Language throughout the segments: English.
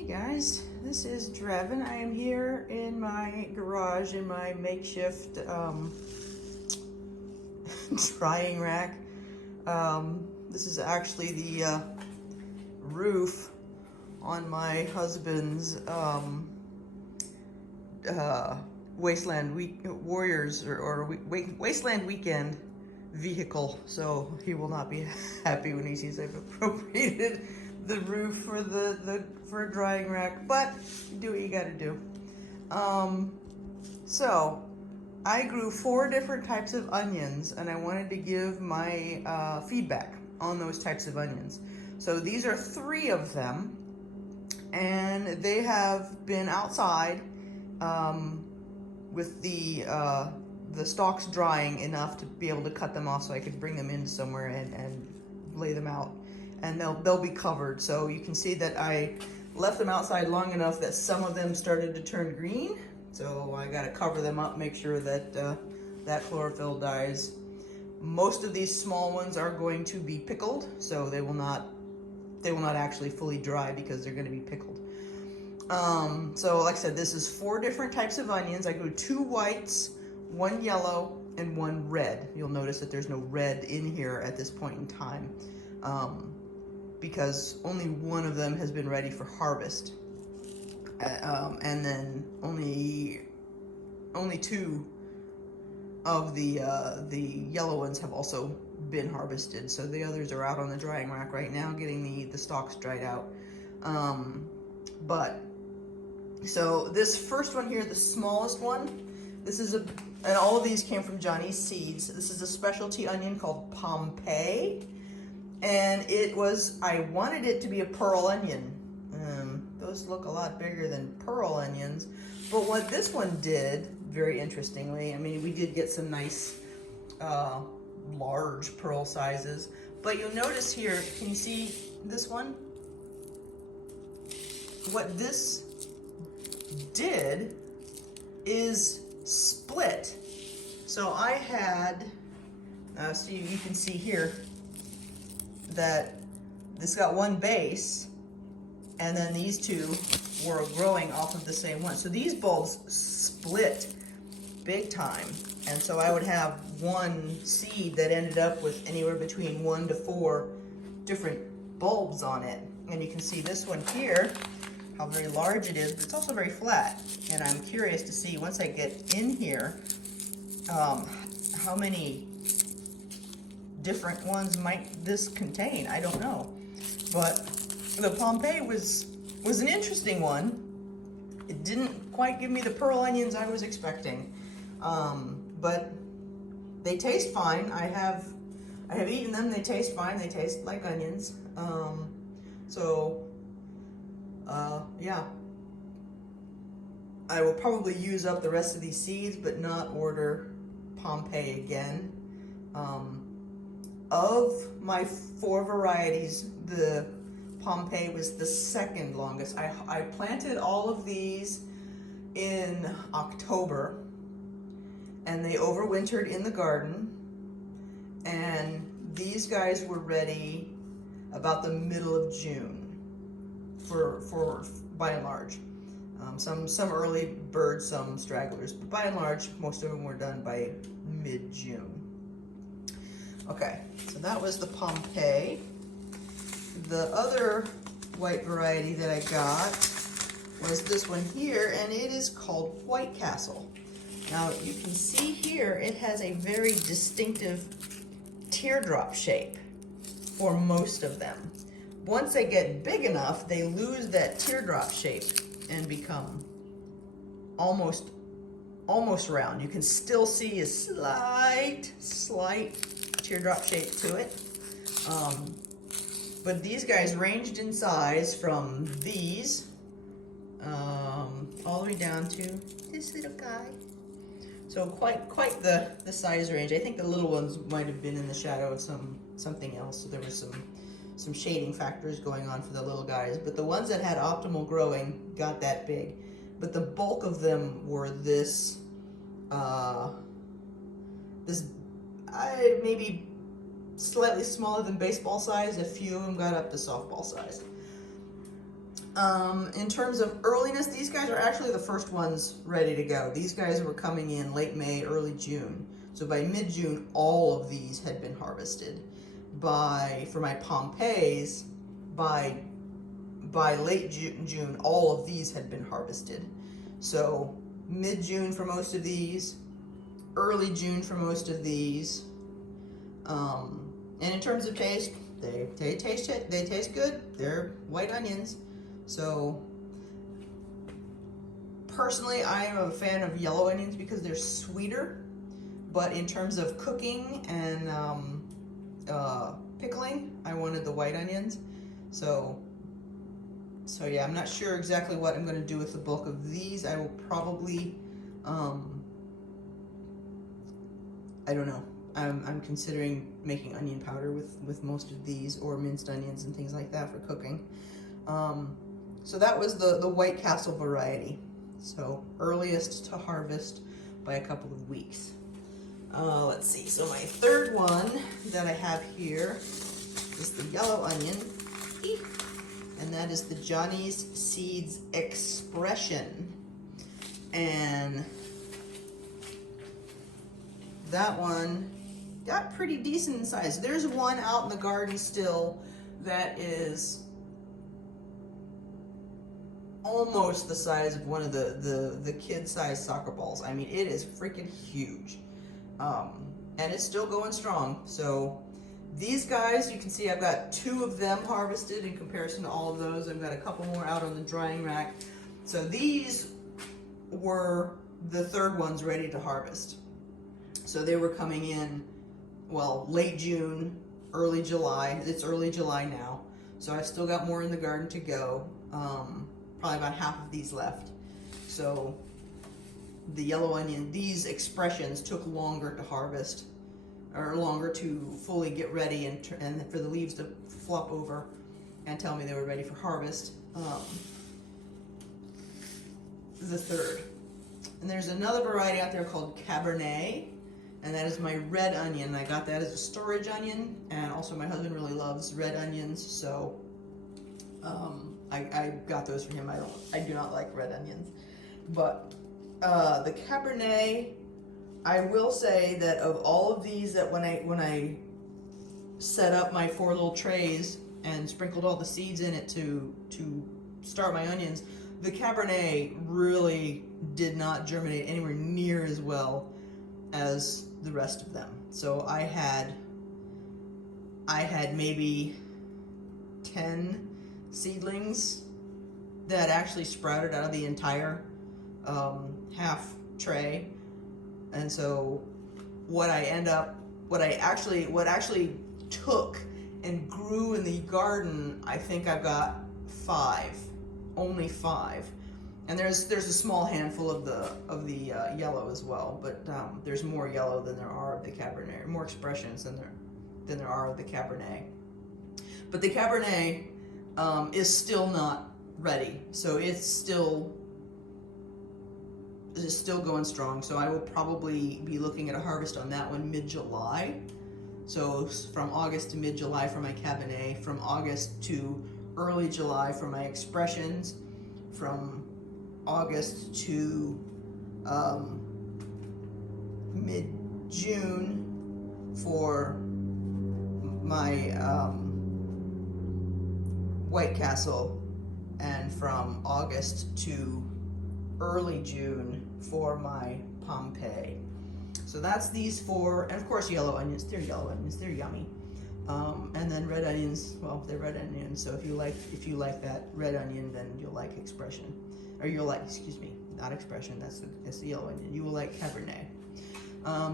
Hey guys, this is Drevin. I am here in my garage in my makeshift drying rack. This is actually the roof on my husband's Wasteland Wasteland Weekend vehicle. So he will not be happy when he sees I've appropriated the roof for a drying rack, but do what you gotta do. So I grew 4 different types of onions, and I wanted to give my feedback on those types of onions. So these are 3 of them, and they have been outside with the stalks drying enough to be able to cut them off so I could bring them in somewhere and lay them out. And they'll be covered. So you can see that I left them outside long enough that some of them started to turn green. So I gotta cover them up, make sure that that chlorophyll dies. Most of these small ones are going to be pickled, so they will not actually fully dry because they're gonna be pickled. So like I said, this is 4 different types of onions. I grew 2 whites, 1 yellow, and 1 red. You'll notice that there's no red in here at this point in time. Because only 1 of them has been ready for harvest, and then only 2 of the yellow ones have also been harvested. So the others are out on the drying rack right now, getting the stalks dried out. So this first one here, the smallest one, and all of these came from Johnny's Seeds. This is a specialty onion called Pompeii. And I wanted it to be a pearl onion. Those look a lot bigger than pearl onions. But what this one did, very interestingly, I mean, we did get some nice, large pearl sizes. But you'll notice here, can you see this one? What this did is split. So I had, so you can see here, that this got 1 base, and then these 2 were growing off of the same one. So these bulbs split big time, and so I would have 1 seed that ended up with anywhere between 1 to 4 different bulbs on it. And you can see this one here, how very large it is, but it's also very flat. And I'm curious to see, once I get in here, how many different ones might this contain. I don't know, but the Pompeii was an interesting one. It didn't quite give me the pearl onions I was expecting, but they taste fine. I have eaten them. They taste fine. They taste like onions. Yeah, I will probably use up the rest of these seeds, but not order Pompeii again. Of my 4 varieties, the Pompeii was the 2nd longest. I planted all of these in October, and they overwintered in the garden, and these guys were ready about the middle of June for by and large. Some early birds, some stragglers, but by and large, most of them were done by mid-June. Okay, so that was the Pompeii. The other white variety that I got was this one here, and it is called White Castle. Now you can see here, it has a very distinctive teardrop shape for most of them. Once they get big enough, they lose that teardrop shape and become almost round. You can still see a slight teardrop shape to it. But these guys ranged in size from these all the way down to this little guy. So quite the size range. I think the little ones might have been in the shadow of something else. So there was some shading factors going on for the little guys. But the ones that had optimal growing got that big. But the bulk of them were this maybe slightly smaller than baseball size. A few of them got up to softball size. In terms of earliness, these guys are actually the first ones ready to go. These guys were coming in late May, early June. So by mid-June, all of these had been harvested. For my Pompeiis, by late June, all of these had been harvested. So mid-June for most of these, early June for most of these. And in terms of taste, they taste good. They're white onions. So personally, I am a fan of yellow onions because they're sweeter. But in terms of cooking and pickling, I wanted the white onions. So yeah, I'm not sure exactly what I'm going to do with the bulk of these. I will probably, I don't know. I'm considering making onion powder with most of these, or minced onions and things like that for cooking. So that was the White Castle variety. So earliest to harvest by a couple of weeks. Let's see, so my third one that I have here is the yellow onion, and that is the Johnny's Seeds Expression. And that one got pretty decent in size. There's one out in the garden still that is almost the size of one of the kid-sized soccer balls. I mean, it is freaking huge. And it's still going strong. So these guys, you can see I've got 2 of them harvested in comparison to all of those. I've got a couple more out on the drying rack. So these were the third ones ready to harvest. So they were coming in, well, late June, early July. It's early July now. So I've still got more in the garden to go. Probably about half of these left. So the yellow onion, these expressions took longer to harvest, or longer to fully get ready and for the leaves to flop over and tell me they were ready for harvest. The third. And there's another variety out there called Cabernet, and that is my red onion. I got that as a storage onion, and also my husband really loves red onions, so I got those for him. I do not like red onions. But the Cabernet, I will say that of all of these, that when I set up my 4 little trays and sprinkled all the seeds in it to start my onions, the Cabernet really did not germinate anywhere near as well as the rest of them. So I had maybe 10 seedlings that actually sprouted out of the entire half tray. And so what actually took and grew in the garden, I think I've got 5, only 5. And there's a small handful of the yellow as well, but there's more yellow than there are of the Cabernet, more expressions than there are of the Cabernet. But the Cabernet is still not ready, so it's still going strong. So I will probably be looking at a harvest on that one mid-July. So from August to mid-July for my Cabernet, from August to early July for my expressions, from August to mid-June for my White Castle, and from August to early June for my Pompeii. So that's these 4, and of course yellow onions. They're yellow onions. They're yummy. And then red onions. Well, they're red onions. So if you like that red onion, then you'll like expression, or you'll like, excuse me, not expression. That's the yellow onion. You will like Cabernet.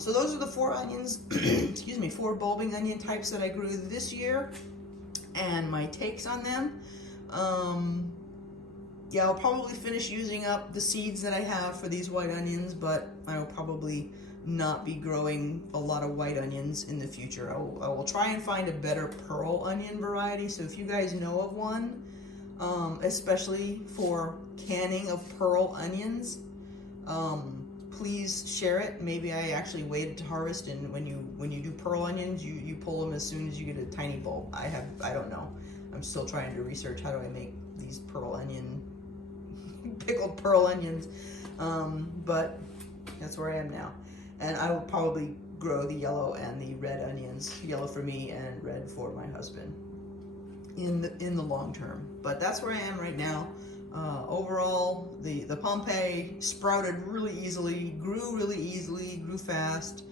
So those are the 4 onions. Excuse me, 4 bulbing onion types that I grew this year, and my takes on them. Yeah, I'll probably finish using up the seeds that I have for these white onions, but I will probably not be growing a lot of white onions in the future. I will try and find a better pearl onion variety. So if you guys know of one, especially for canning of pearl onions, please share it. Maybe I actually waited to harvest, and when you do pearl onions, you pull them as soon as you get a tiny bulb. I don't know. I'm still trying to research how do I make these these pearl onion, pickled pearl onions. But that's where I am now. And I will probably grow the yellow and the red onions, yellow for me and red for my husband in the long term. But that's where I am right now. Overall, the Pompeii sprouted really easily, grew fast,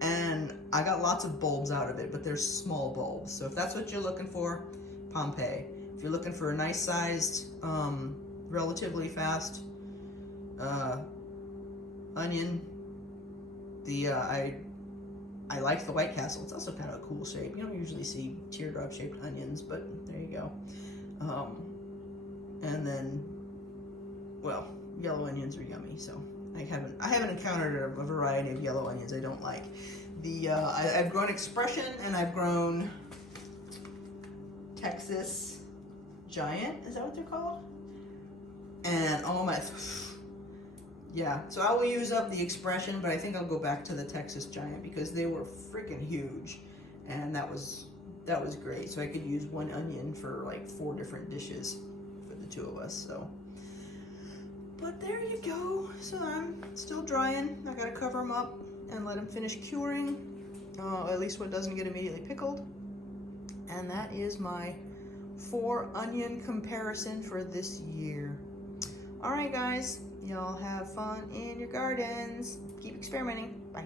and I got lots of bulbs out of it, but they're small bulbs. So if that's what you're looking for, Pompeii. If you're looking for a nice sized, relatively fast onion, I like the White Castle. It's also kind of a cool shape. You don't usually see teardrop shaped onions, but there you go. And then, well, yellow onions are yummy. So I haven't encountered a variety of yellow onions I don't like. I've grown Expression and I've grown Texas Giant. Is that what they're called? And oh my, yeah. So I will use up the Expression, but I think I'll go back to the Texas Giant because they were freaking huge, and that was great. So I could use one onion for like 4 different dishes for the 2 of us. So, but there you go. So I'm still drying. I gotta cover them up and let them finish curing, at least what doesn't get immediately pickled. And that is my 4 onion comparison for this year. All right, guys, y'all have fun in your gardens. Keep experimenting. Bye.